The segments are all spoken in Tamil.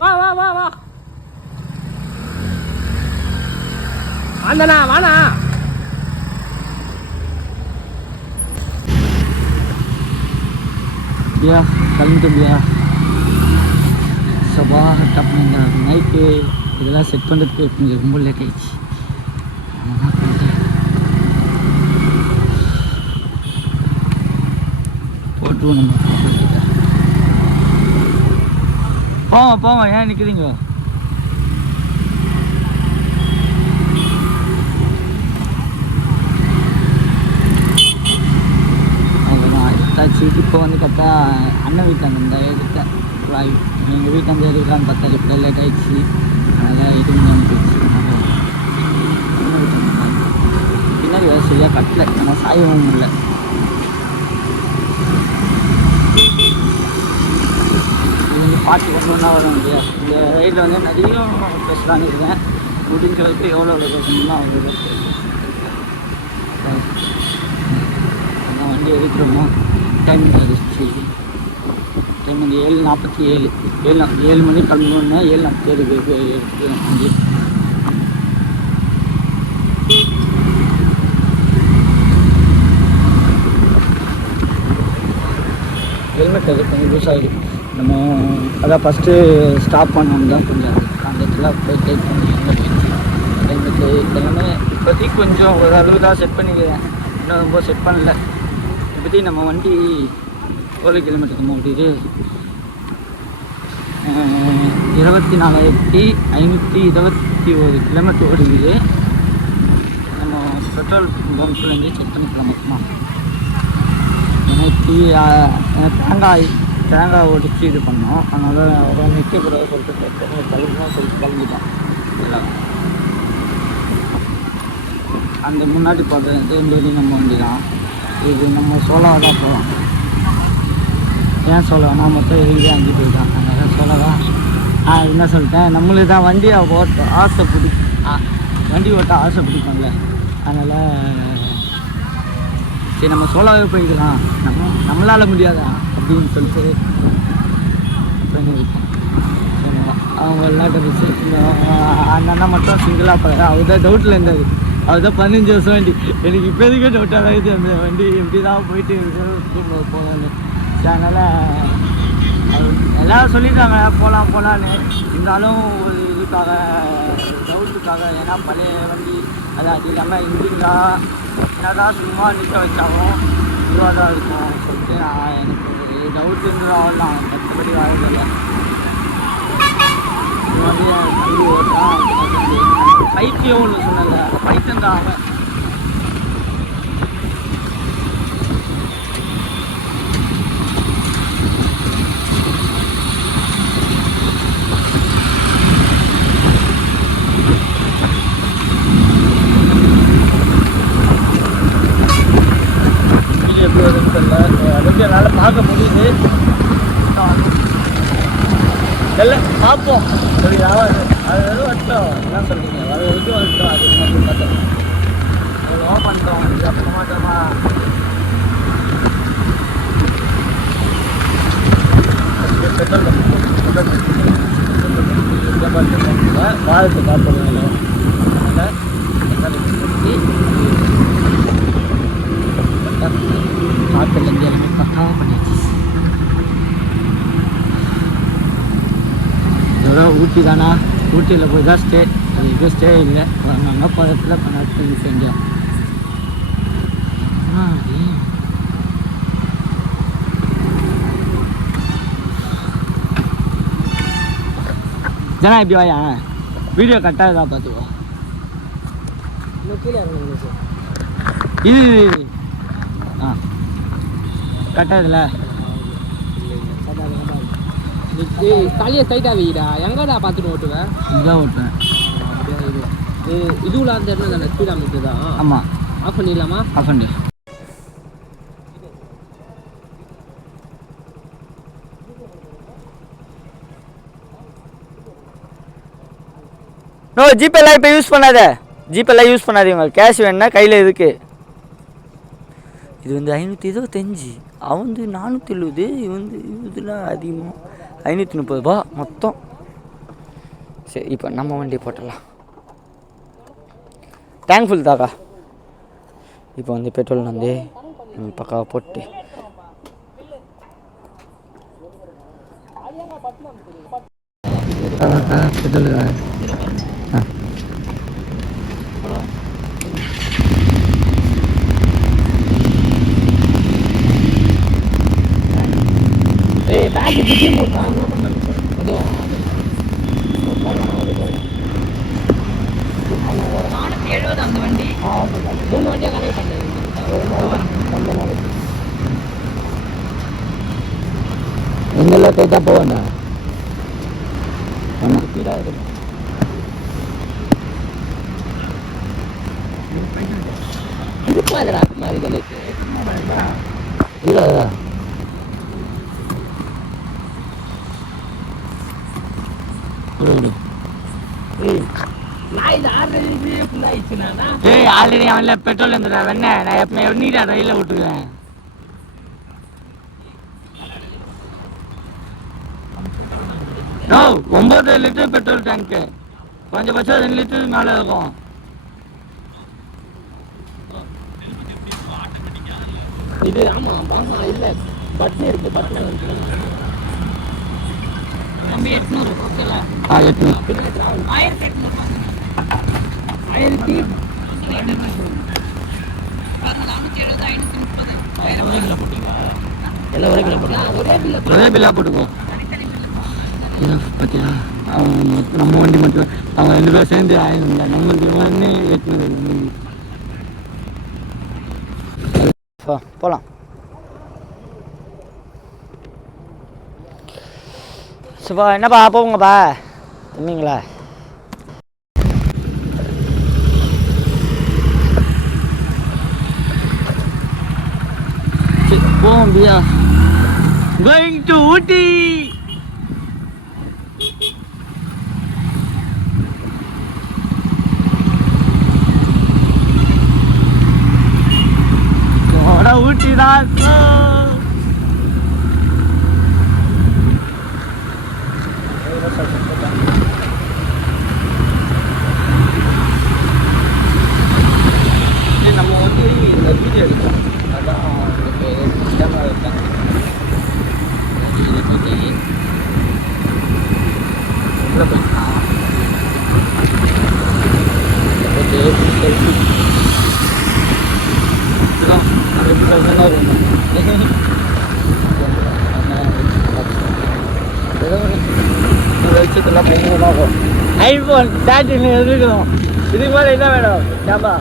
வா வாண்ணா வாண்ணா. பியா கிளம்பிட்டு பியா சபா டப்புங்க நைட்டு இதெல்லாம் செட் பண்ணுறதுக்கு கொஞ்சம் ரொம்ப லேட் ஆகிடுச்சு. போட்டுருவோம் நம்ம போவோம் ஏன் நிற்கிறீங்க? அவ்வளோதான் எடுத்தாச்சு. இப்போ வந்து கரெக்டா அண்ணன் வீட்டாங்க இந்த எடுத்த எங்கள் வீட்டாந்து எடுக்கலான்னு பார்த்தா இப்போ லேட் ஆகிடுச்சு. அதனால் எதுவும் போயிடுச்சு. பின்னாடி வேறு சரியாக கட்டலை, நம்ம சாயவும் இல்லை. பாட்டு கொண்டு வந்தால் வரும் இல்லையா? இந்த ரைடில் வந்து நிறைய பேசலான்னு இருக்கேன். முடிஞ்ச வரைக்கும் எவ்வளோ பேசணும்னா அவ்வளோ வண்டி எடுக்கிறோமோ டைம் ஆகிடுச்சு. டைம் வந்து 7:47 7 மணி கிளம்பணுன்னா 7:47 எடுத்துக்கிறோம் வண்டி. ஹெல்மெட் அது கொஞ்சம் லூஸ் ஆகிடும். நம்ம அதான் ஃபஸ்ட்டு ஸ்டாப் பண்ணணும் தான் கொஞ்சம் அந்த இடத்துல போய் டேக் பண்ணி ஹெல்மெட்டு எல்லாமே இப்போதைக்கு கொஞ்சம் ஓரளவு தான் செட் பண்ணிக்கிறேன். இன்னும் ரொம்ப செட் பண்ணல. இப்போதைக்கு நம்ம வண்டி எவ்வளோ கிலோமீட்டருக்கு ஓடிது? 24,521 கிலோமீட்டர் ஓடிக்குது. நம்ம பெட்ரோல் பம்ப்லேருந்து செக் பண்ணிக்கலாம் மொத்தமாக. எனக்கு தேங்காய் ஒடிச்சு இது பண்ணோம். அதனால் ஒரு நிற்கக்கூடாது சொல்லிட்டு கிளம்புனா சொல்லிட்டு கிளம்பிட்டோம். எல்லாம் அந்த முன்னாடி போடுறது இந்த வரையும் நம்ம வண்டி தான். இது நம்ம சோலாவாக தான் போகலாம். ஏன் சோலானா மொத்தம் 5 பேர் தான். அதனால் சோலாவா என்ன சொல்லிட்டேன், நம்மளுக்கு தான் வண்டியை ஓட்ட ஆசை வண்டி ஓட்ட ஆசை பிடிக்கும்ல. அதனால் சரி நம்ம சோலாவே போய்க்கலாம், நம்மளால் முடியாதா அப்படின்னு சொல்லிட்டு பண்ணியிருக்கேன். அவங்க விளையாட்டு அந்த அண்ணா மட்டும் சிங்கிளாக போகிறாரு. அவர் தான் டவுட்டில் இருந்தார். அவர் தான் 15 வருஷம் வண்டி. எனக்கு இப்போ எதுக்கே டவுட்டாக தான் இருக்குது அந்த வண்டி எப்படி தான் போயிட்டு போகலான்னு. அதனால் எல்லோரும் சொல்லியிருக்காங்க போகலான்னு. இருந்தாலும் ஒரு இதுக்காக டவுட்டுக்காக, ஏன்னா பழைய வண்டி அது அது இல்லாமல் இன்ஜின்டா என்னதான் சும்மா நிற்க வச்சாலும் இதுவாக தான் இருக்கும் சொல்லிட்டு எனக்கு ஒரு டவுட் இருந்தது. அவ்வளோதான், மற்றபடி வரதில்லை. இது வந்து பைத்தியம் ஒன்று சொன்னல, பைத்தியம் தான் அவன். எப்படி வருதுன்னு தெரியல. அதுக்கு என்னால் பார்க்க முடியுது. இல்லை பார்ப்போம். சரி ஆகாது. அது எதுவும் வரட்டும். என்ன சொல்கிறீங்க? அது வரைக்கும் வரட்டும். அது மட்டும் பார்த்தோம் ஓ பண்ணிட்டோம். அப்போ மாட்டோமா வாரத்தை பார்ப்போம். காற்றுலேருந்து எல்லாமே பக்காவாக பண்ணிடுச்சு. இதோட ஊட்டி தானா? ஊட்டியில் போய் தான் ஸ்டே. அது எதுவும் ஸ்டே இல்லை. அங்கே பக்கத்தில் பண்ணி செஞ்சோம். ஜனா இப்படி வாயா, வீடியோ கரெக்டாக தான் பார்த்துக்கோ. இது கரெக்டாக இதில் தலையை ஸ்ட்ரைட்டாக வைடா எங்கடா பார்த்துட்டு ஓட்டுவேன் இதுதான் ஓட்டுவேன் இதுல அந்த இடத்துல தானே ஸ்பீடாக மிக்குதா ஆமாம் ஆஃப் பண்ணிடலாமா ஆஃப் பண்ணி நோ ஜிபேலாம் இப்போ யூஸ் பண்ணாத ஜிபேலாம் யூஸ் பண்ணாதீங்க கேஷ் வேணுன்னா கையில் இருக்கு இது வந்து 525 அவன் வந்து 470 இதுலாம் அதிகமாக 530 ரூபா மொத்தம் சரி இப்போ நம்ம வண்டி போட்டலாம் தேங்க்ஃபுல் தாக்கா இப்போ வந்து பெட்ரோல் வந்து பக்காவாக போட்டு பெட்ரோல் எங்கெல்லாம் கைத்தா போவேண்ணா இல்லை ஆல்ரெடி அவன்ல பெட்ரோல் இருந்துடா வெண்ண நான் எப்பவுமே எண்ணிட்டா ரயிலில் விட்டுருவேன் நோ 9 லிட்டர் பெட்ரோல் டேங்க்கு கொஞ்சபட்சம் 2 லிட்டர் மேலே இருக்கும் இது ஆமாம் ஆமாம் இல்லை பட்டன் இருக்குது பட்டன் இருக்குது 800 ஓகேல 1800 ஒரே பில்லா போட்டுக்கோ பார்த்தியா நம்ம வண்டி மட்டும் அவங்க 2 பேரும் சேர்ந்து 1000 நம்மளுக்கு ஒன்று 800 போகலாம் சுபா என்னப்பா போங்கப்பா தம்பிங்களா போவோம் பியா கோயிங் டு ஊட்டி ஊட்டி தான் நம்ம வந்து இந்த வீடியோ எடுத்தோம் அதான் கேமரா எடுத்தேன் ஐஃபோன் தேர்ட்டின் இருக்கணும் இதுக்கு மேலே என்ன வேணும் ஏப்பா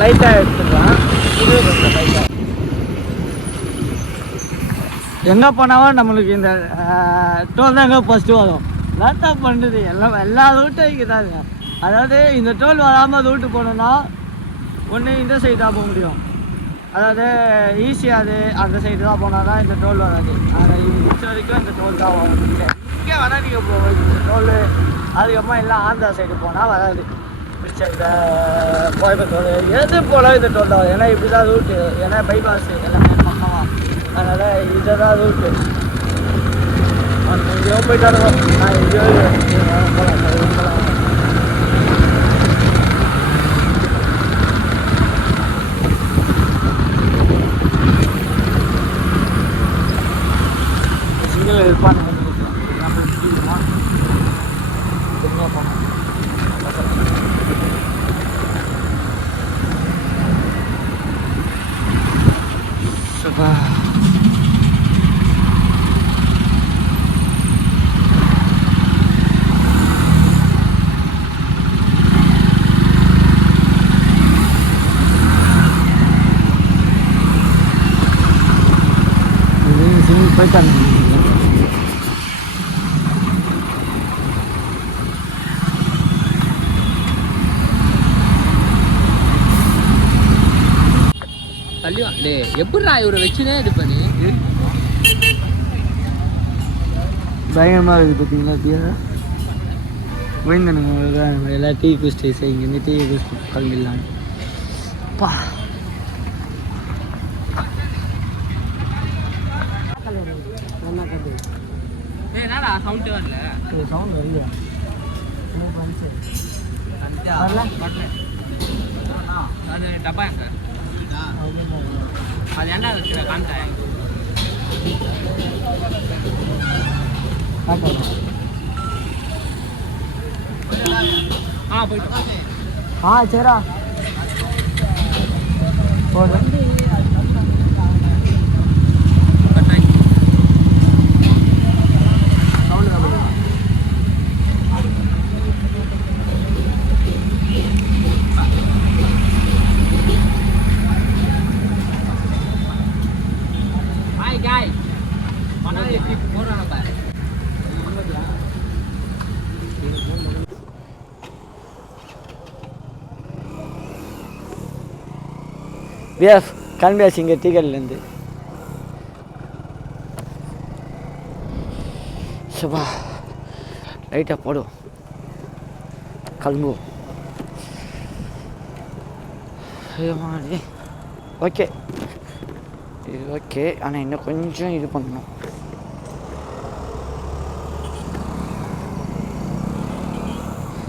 லைட்டாக எடுத்துக்கலாம் இது கொஞ்சம் லைட்டாக எங்கே போனாலும் நம்மளுக்கு இந்த டோல் தான் எங்கே ஃபஸ்ட்டு வரும் லேப்டாப் பண்ணுறது எல்லா ரூட்டும் இங்கே தாங்க அதாவது இந்த டோல் வராமல் ரூட்டு போகணுன்னா ஒன்று இந்த சைடு தான் போக முடியும் அதாவது ஈஸியாக அது அந்த சைடு தான் போனால் தான் இந்த டோல் வராது அதை முடிச்ச வரைக்கும் இந்த டோல் தான் வரும் இங்கே வேணால் நீங்கள் இந்த டோல் அதுக்கப்புறமா எல்லாம் ஆந்திரா சைடு போனால் வராது மிச்ச இந்த கோயம்புத்தூர் எது போல இந்த டோல் தான் வரும் ஏன்னா இப்படி தான் ரூட்டு ஏன்னா பைபாஸ் எல்லாமே பக்கமாக அதனால் இதை தான் ரூட்டு எங்கேயோ போயிட்டாலும் நான் எங்கேயோ போகலாம் இருப்பான்னு போயிட்டாங்க டே எப்படிடா இவரை வச்சுனே இது பண்ணி பயங்கரமாக இருக்குது பார்த்தீங்களா அப்படியே போயிருந்தேனுங்க எல்லாம் டீ குடிச்சிட்டு சரி இங்கேருந்து டீ குடிச்சிட்டு கிளம்பிடலாம் பா என்னடா சவுண்ட் வரல சவுண்ட் வரல அது டப்பா சார் அது ஏன்டா வச்சு காமிட்டேன் போயிட்டு சரிடா போடு பிஎஃப் கிளம்பியாச்சு இங்கே டீக்கல்லேருந்து சபா லைட்டாக போடுவோம் கிளம்புவோம் ஓகே இது ஓகே ஆனால் இன்னும் கொஞ்சம் இது பண்ணணும்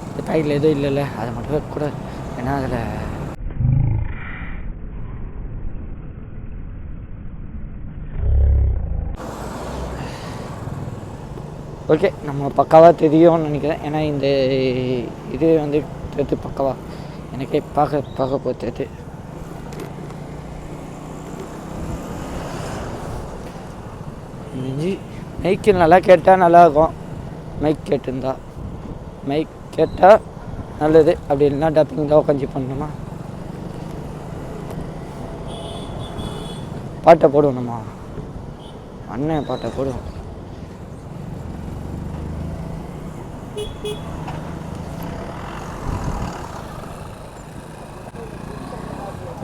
இந்த பேக்கில் எதுவும் இல்லைல்ல அதை மட்டும் கூட ஏன்னா அதில் ஓகே நம்ம பக்காவாக தெரியும்னு நினைக்கிறேன் ஏன்னா இந்த இது வந்து தெரிஞ்சு பக்காவா எனக்கே பார்க்க போகிறது மைக்கில் நல்லா கேட்டால் நல்லாயிருக்கும் மைக் கேட்டிருந்தா மைக் கேட்டால் நல்லது அப்படி இல்லைன்னா டப்பிங் தான் உட்காந்து பண்ணணுமா பாட்டை போடுவோம் நம்ம அண்ணன் பாட்டை போடுவோம்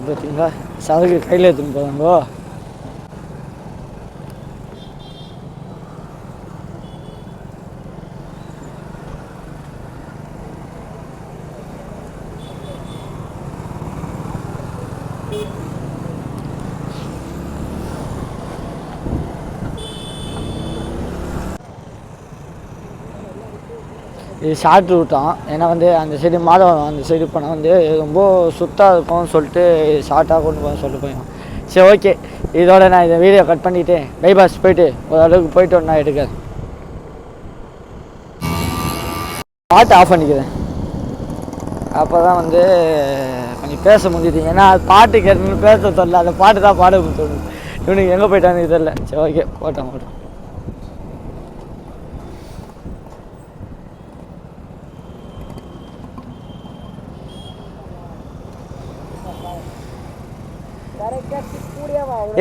பார்த்தீங்களா சதகு கையில் எடுத்துன்னு போவாங்கோ இது ஷார்ட் ரூட்டான் ஏன்னா வந்து அந்த சைடு மாதவரம் அந்த சைடு போனால் வந்து ரொம்ப சுத்தாக இருக்கும்னு சொல்லிட்டு ஷார்ட்டாக கொண்டு போக சொல்லிட்டு போயிடும் சரி ஓகே இதோட நான் இதை வீடியோ கட் பண்ணிவிட்டு பைபாஸ் போயிட்டு ஓரளவுக்கு போயிட்டு நான் எடுக்கிறேன் பாட்டு ஆஃப் பண்ணிக்கிறேன் அப்போ தான் வந்து கொஞ்சம் பேச முடியுது ஏன்னா அது பாட்டு கேட்டுன்னு பேச தெரில அந்த பாட்டு தான் பாட தோணும் இவனுக்கு எங்கே போயிட்டான்னு தெரில சரி ஓகே போட்டோம்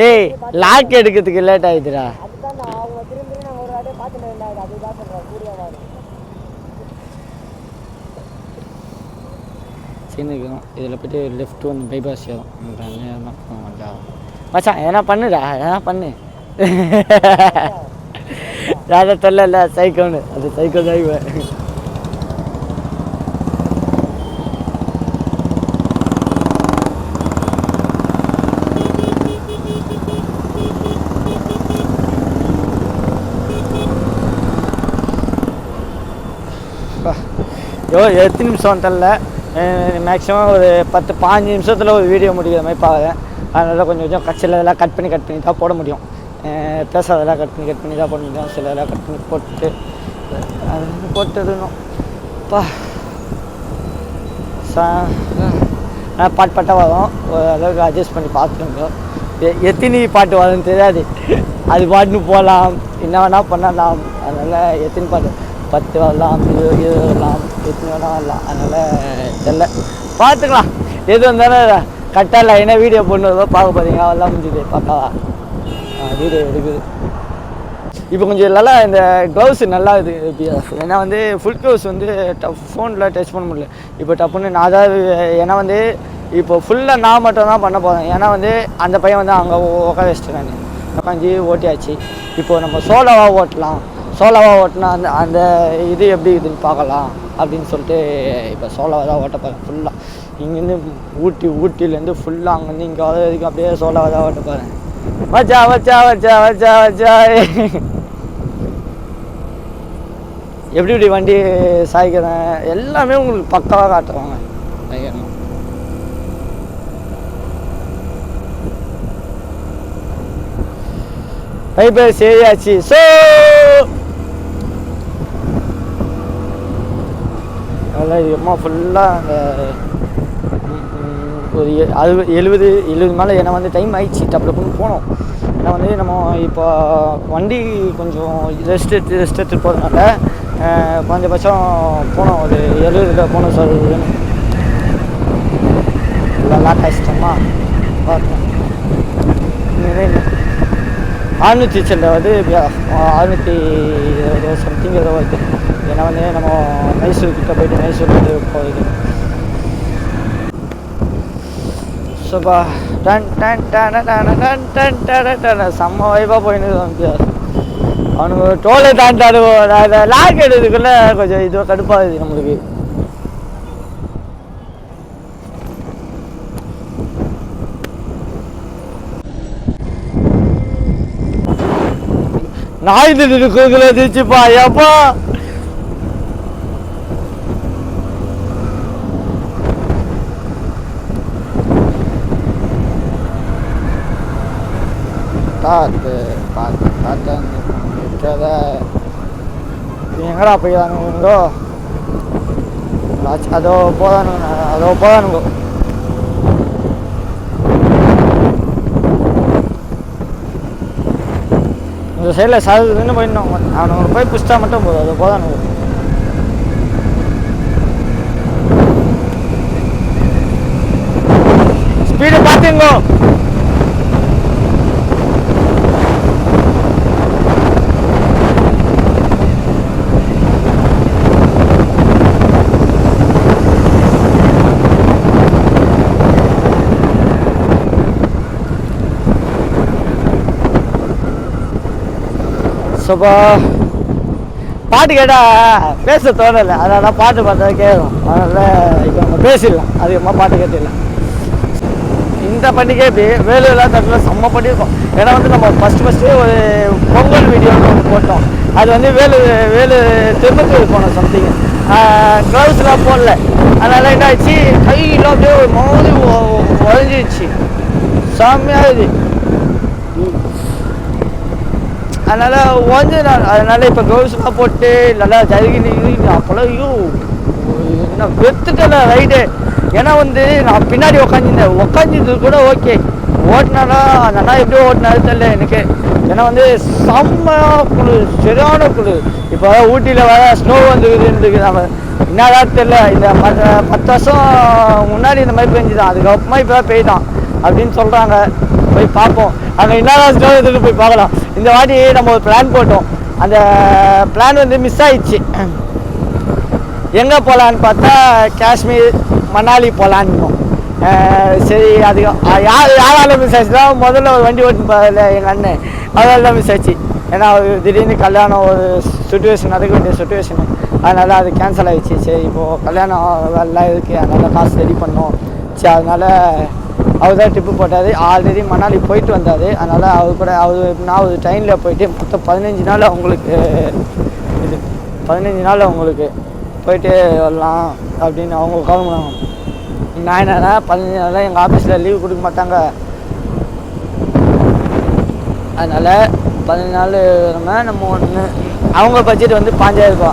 ஏய் லாக் எடுக்கிறதுக்கு லேட் ஆயிடுச்சுடா சீனுக்கும் இதில் போய்ட்டு லெஃப்ட் வந்து பைபாஸ் ஏறும் மச்சான் ஏன்னா பண்ணுடா ஏன்னா பண்ணு ராஜா தெரியல சைக்கோன்னு அது சைக்கோ தான் எத்தனை நிமிஷம் தெரில மேக்ஸிமம் ஒரு 10-15 நிமிஷத்தில் ஒரு வீடியோ முடிக்கிற மாதிரி பார்க்குறேன் அதனால் கொஞ்சம் சிலதெல்லாம் கட் பண்ணி தான் போட முடியும் பேசாதெல்லாம் கட் பண்ணி தான் போட முடியும் சிலதெல்லாம் கட் பண்ணி போட்டுடணும் பாட்டாக வரும் ஓரளவுக்கு அட்ஜஸ்ட் பண்ணி பார்த்துருங்க எத்தனை பாட்டு வரும்னு தெரியாது அது பாட்டுன்னு போகலாம் என்ன வேணால் பண்ணலாம் அதனால் எத்தனை பாட்டு 10 வரலாம் 20 வரலாம் எத்தனை வேணால் வரலாம் அதனால் தெரியல பார்த்துக்கலாம் எது வந்தாலும் கரெக்டாக லைனாக வீடியோ போடுறதோ பார்க்க போகிறீங்க அதெல்லாம் முடிஞ்சுது பார்க்காவா வீடியோ எடுக்குது இப்போ கொஞ்சம் நல்லா இந்த க்ளவுஸ் நல்லா இது ஏன்னா வந்து ஃபுல் க்ளவுஸ் வந்து ஃபோனில் டச் பண்ண முடியல இப்போ டப்புன்னு நான் அதாவது ஏன்னா வந்து இப்போ ஃபுல்லாக நான் மட்டும் தான் பண்ண போகிறேன். ஏன்னா வந்து அந்த பையன் வந்து அங்கே உட்கார வச்சுட்டு நான் உட்காந்து ஓட்டியாச்சு. இப்போ நம்ம சோலோவாக ஓட்டலாம், சோலோவாக ஓட்டினா அந்த இது எப்படி இதுன்னு பார்க்கலாம் அப்படின்னு சொல்லிட்டு இப்போ சோலோவாக தான் ஓட்ட போகிறேன். ஃபுல்லாக இங்கேருந்து ஊட்டிலேருந்து ஃபுல்லாக அங்கேருந்து இங்கே வர வரைக்கும் அப்படியே சோலோவாக தான் ஓட்ட போகிறேன். வச்சா வச்சா வச்சா வச்சா வச்சா எப்படி வண்டி சாய்க்கிறேன் எல்லாமே உங்களுக்கு பக்காவாக காட்டுவாங்க. பைபர் சரியாச்சு. ஸோ நல்லா இதுமா ஃபுல்லாக அந்த ஒரு 70 மேலே ஏன்னா வந்து டைம் ஆயிடுச்சு. டப்புன்னு போனோம். ஏன்னா வந்து நம்ம இப்போ வண்டி கொஞ்சம் ரெஸ்ட் எடுத்துகிட்டு போகிறதுனால கொஞ்சபட்சம் போனோம். ஒரு 70 போனோம் சார். நல்லா கஷ்டமா பார்த்தோம். 600 செல்ல வந்து 620 சம்திங் ஏதோ வருது. ஏன்னா வந்து நம்ம மைசூர் கிட்ட போயிட்டு மைசூர் வந்து போகுது. சோப்பா டன் டன் டன் டன் டன் டன் டன் டன் செம்ம வைப்பாக போயின்னு வந்து அவனுக்கு டோலை தாண்டாடுவோம். அதை லாக் எடுக்கிறதுக்குள்ளே கொஞ்சம் இதுவாக கடுப்பாகுது நம்மளுக்கு. நாய் திட்டு கோகுல தீச்சுப்பா எப்பா பார்த்து பார்த்து பார்த்து எங்கடா போய்தானுங்கோ அதோ போதானுங்கோ. இந்த சைடில் சாதுன்னு போயிடணும். அவனுக்கு போய் புஷ்டா மட்டும் போதும். அது போதானுங்கோ. ஸ்பீடு பார்த்துங்கோ. சோப்பா பாட்டு கேட்டால் பேச தோணலை. அதனால் பாட்டு பார்த்தா கேட்கும். அதனால் இப்போ நம்ம பேசிடலாம். அதிகமாக பாட்டு கேட்டுடலாம். இந்த பண்டிகை வேலுலாம் தட்டில் செம்ம பண்ணியிருக்கோம். ஏன்னா வந்து நம்ம ஃபஸ்ட்டு ஒரு பொங்கல் வீடியோன்னு ஒன்று போட்டோம். அது வந்து வேலு திருப்பத்தூர் போனோம் சம்திங். க்ளவுஸ்லாம் போடல. அதனால் என்ன ஆச்சு, கையில் அப்படியே ஒரு மாதிரி உடஞ்சிடுச்சு. செம்மையாக இது. அதனால் உடஞ்சி அதனால் இப்போ க்ளவுஸ்லாம் போட்டு நல்லா ஜருகி அப்போல்லாம் ஐயோ நான் வெத்துட்டேன் ரைடு. ஏன்னா வந்து நான் பின்னாடி உக்காந்துருந்தது கூட ஓகே. ஓட்டினானா அந்த அண்ணா எப்படி ஓட்டினாரு தெரியல எனக்கு. ஏன்னா வந்து செம்ம குளிர், சரியான குளிர். இப்போ ஊட்டியில் வர ஸ்னோ வந்துருக்குது. நம்ம என்னதான் தெரியல. இந்த 10 வருஷம் முன்னாடி இந்த மாதிரி பெஞ்சுதான், அதுக்கப்புறமா இப்போ பெய்தான் அப்படின்னு சொல்கிறாங்க. போய் பார்ப்போம். அங்கே என்னதான் ஸ்னோ எடுத்துகிட்டு போய் பார்க்கலாம். இந்த வாட்டி நம்ம ஒரு பிளான் போட்டோம். அந்த பிளான் வந்து மிஸ் ஆயிடுச்சு. எங்கே போகலான்னு பார்த்தா காஷ்மீர் மணாலி போகலான்னு. சரி அதிகம் யாரால மிஸ் ஆச்சுன்னா முதல்ல ஒரு வண்டி ஓட்டு போகல எங்கள் அண்ணன். அதனால தான் மிஸ் ஆச்சு. ஏன்னா திடீர்னு கல்யாணம் ஒரு சுச்சுவேஷன் நடக்க வேண்டிய சுச்சுவேஷனு. அதனால் அது கேன்சல் ஆகிடுச்சு. சரி இப்போது கல்யாணம் எல்லாம் இருக்குது. அதனால் காசு ரெடி பண்ணோம். சரி அதனால் அவர் தான் ட்ரிப்பு போட்டார். ஆல்ரெடி மணாலி போயிட்டு வந்தார். அதனால் அவர் கூட நான் ஒரு ட்ரெயினில் போயிட்டு மொத்தம் 15 நாள் அவங்களுக்கு இது 15 நாள் அவங்களுக்கு போயிட்டு வரலாம் அப்படின்னு அவங்க கிளம்புனாங்க. நான் என்னன்னா 15 நாள் எங்கள் ஆஃபீஸில் லீவு கொடுக்க மாட்டாங்க. அதனால் 15 நாள் நம்ம ஒன்று அவங்க பட்ஜெட் வந்து 5000 ரூபா.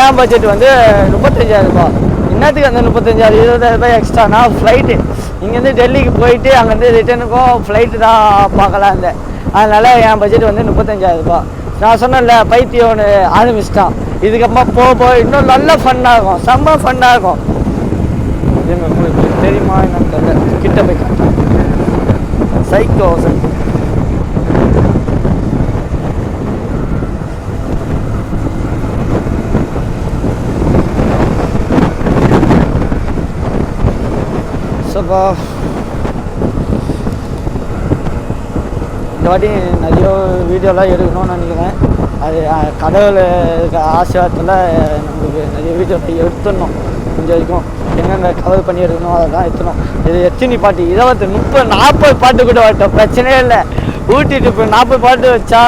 என் பட்ஜெட் வந்து 35,000 ரூபா. இன்னத்துக்கு அந்த 35,000 20,000 ரூபாய் எக்ஸ்ட்ரானா ஃப்ளைட்டு. இங்கேருந்து டெல்லிக்கு போயிட்டு அங்கேருந்து ரிட்டனுக்கும் ஃப்ளைட்டு தான் பார்க்கலாம் இருந்தேன். அதனால் என் பட்ஜெட் வந்து 35,000 ரூபா. நான் சொன்னேன்ல பைத்தியம் ஒன்று ஆரம்பிச்சிட்டான். இதுக்கப்புறமா போக இன்னும் நல்ல ஃபன்னாக இருக்கும். செம்ம ஃபன்னாக இருக்கும். உங்களுக்கு தெரியுமா என்னன்னு தெரியல. கிட்ட போய் காட்டுறேன். சைக்கோ ஸோ அப்போ இந்த வாட்டி நிறைய வீடியோலாம் எடுக்கணும்னு நினைக்கிறேன். அது கடவுள் இருக்க ஆசீர்வாதத்தில் நம்மளுக்கு நிறைய வீடியோ எடுத்துடணும். கொஞ்சம் வரைக்கும் எங்கெங்கே கவர் பண்ணி எடுக்கணும் அதெல்லாம் எடுத்துடணும். இது எத்தனை பாட்டு 20 30 40 பாட்டு கூட வரட்டும், பிரச்சனையே இல்லை. ஊட்டிட்டு இப்போ 40 பாட்டு வச்சா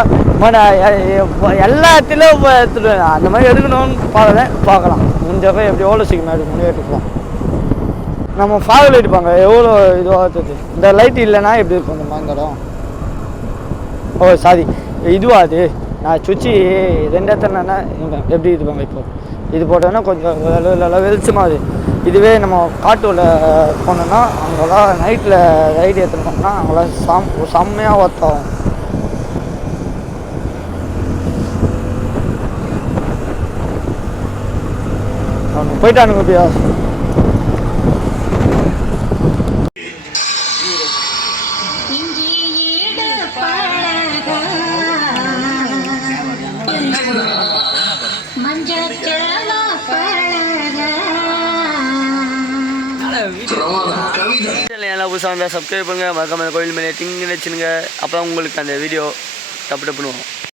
எல்லாத்துலேயும் எடுத்துடுவேன். அந்த மாதிரி எடுக்கணும்னு பார்க்கலாம். முடிஞ்சப்போ எப்படி எவ்வளோ சீக்கிரம் எடுக்கணும் எடுத்துக்கலாம். நம்ம ஃபாகல் எடுப்பாங்க எவ்வளோ இதுவாக இந்த லைட் இல்லைன்னா எப்படி இருக்கும் இந்த மாங்கடம். ஓ சாரி, இதுவா அது நான் சுச்சி 2 இடத்துலனா எப்படி இருப்பாங்க. இப்போ இது போட்டோன்னா கொஞ்சம் நல்லா வெளிச்சமாகுது. இதுவே நம்ம காட்டூரில் போனோன்னா அங்கெல்லாம் நைட்டில் ரைடு எடுத்துகிட்டு போனோம்னா அங்கெல்லாம் செம்மையாக ஒர்க் ஆகும். அவங்க போயிட்டானுங்க பியா. எல்லாம் புதுசாக வந்தால் சப்ஸ்கிரைப் பண்ணுங்கள், மறக்காம கோயில் மேலே டிங்கு வச்சுருங்க. அப்போ உங்களுக்கு அந்த வீடியோ டப்பு டப்புன்னு